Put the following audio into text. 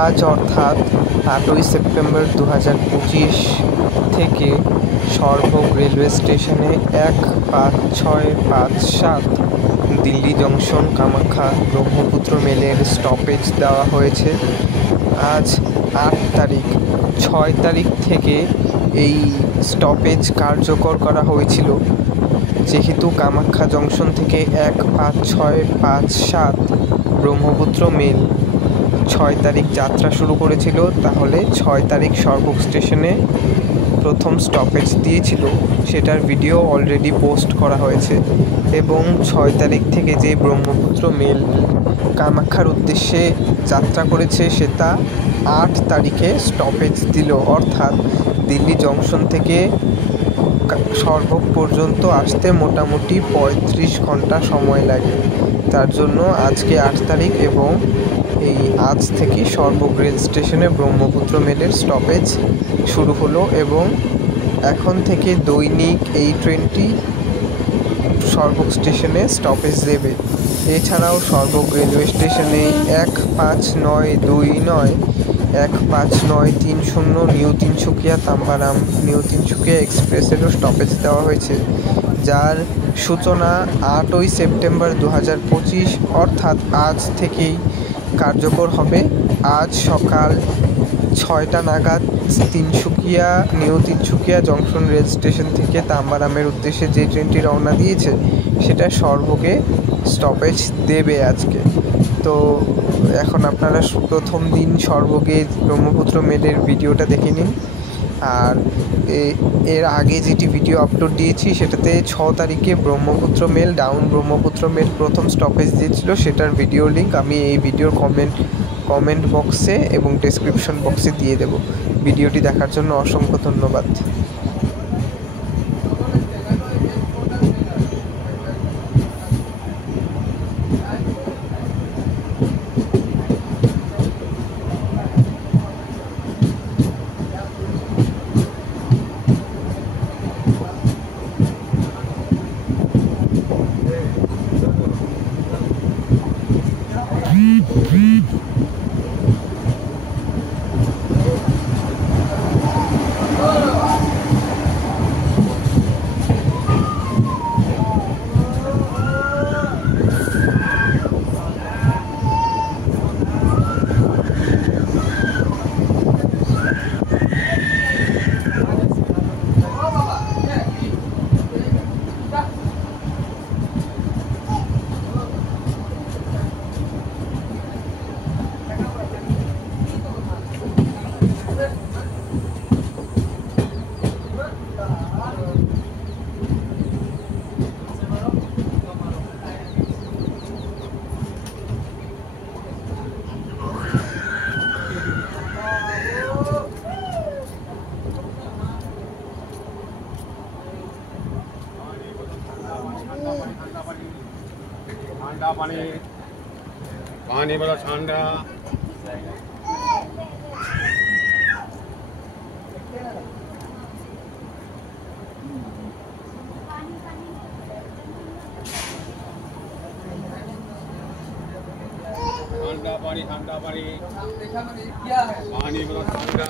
আজ অর্থাৎ 8ই সেপ্টেম্বর 2025 থেকে সরভোগ রেলওয়ে স্টেশনে 15657 দিল্লি জংশন কামাখ্যা ব্রহ্মপুত্র মেলের স্টপেজ দেওয়া হয়েছে। আজ 8 তারিখ, 6 তারিখ থেকে এই স্টপেজ কার্যকর করা হয়েছিল। যেহেতু কামাখ্যা জংশন থেকে 15657 ব্রহ্মপুত্র মেল 6 তারিখ যাত্রা শুরু করেছিল, তাহলে 6 তারিখ সরভোগ স্টেশনে প্রথম স্টপেজ দিয়েছিল। সেটার ভিডিও অলরেডি পোস্ট করা হয়েছে এবং 6 তারিখ থেকে যে ব্রহ্মপুত্র মেল কামাখ্যার উদ্দেশ্যে যাত্রা করেছে সেটা 8 তারিখে স্টপেজ দিল। অর্থাৎ দিল্লি জংশন থেকে সরভোগ পর্যন্ত আসতে মোটামুটি 35 ঘন্টা সময় লাগে। তার জন্য আজকে 8 তারিখ এবং এই আজ থেকে সরভোগ রেল স্টেশনে ব্রহ্মপুত্র মেলের স্টপেজ শুরু হলো এবং এখন থেকে দৈনিক এই ট্রেনটি সরভোগ স্টেশনে স্টপেজ দেবে। এছাড়াও সরভোগ রেলওয়ে স্টেশনে 15929, 15930 নিউ তিনসুকিয়া তাম্বারাম নিউ তিনসুকিয়া এক্সপ্রেসেরও স্টপেজ দেওয়া হয়েছে, যার সূচনা 8ই সেপ্টেম্বর 2025 অর্থাৎ আজ থেকেই কার্যকর হবে। আজ সকাল 6টা নাগাদ Tinsukia new Tinsukia junction rail station থেকে তাম্বারামের উদ্দেশ্যে যে ট্রেনটি রওনা দিয়েছে সেটা সরভোগে স্টপেজ দেবে আজকে। তো এখন আপনারা প্রথম দিন সরভোগে ব্রহ্মপুত্র মেলের ভিডিওটা দেখে নিন। আর এর আগে যেটি ভিডিও আপলোড দিয়েছি সেটাতে 6 তারিখে Brahmaputra mail down Brahmaputra mail প্রথম স্টপেজ দিয়েছিল, সেটার ভিডিও লিঙ্ক আমি এই ভিডিওর কমেন্ট বক্সে এবং ডেসক্রিপশন বক্সে দিয়ে দেব। ভিডিওটি দেখার জন্য অসংখ্য ধন্যবাদ। ঠান্ডা পানি, পানি বলো ঠান্ডা। ঠান্ডা পানি, ঠান্ডা পানি, পানি বলো ঠান্ডা।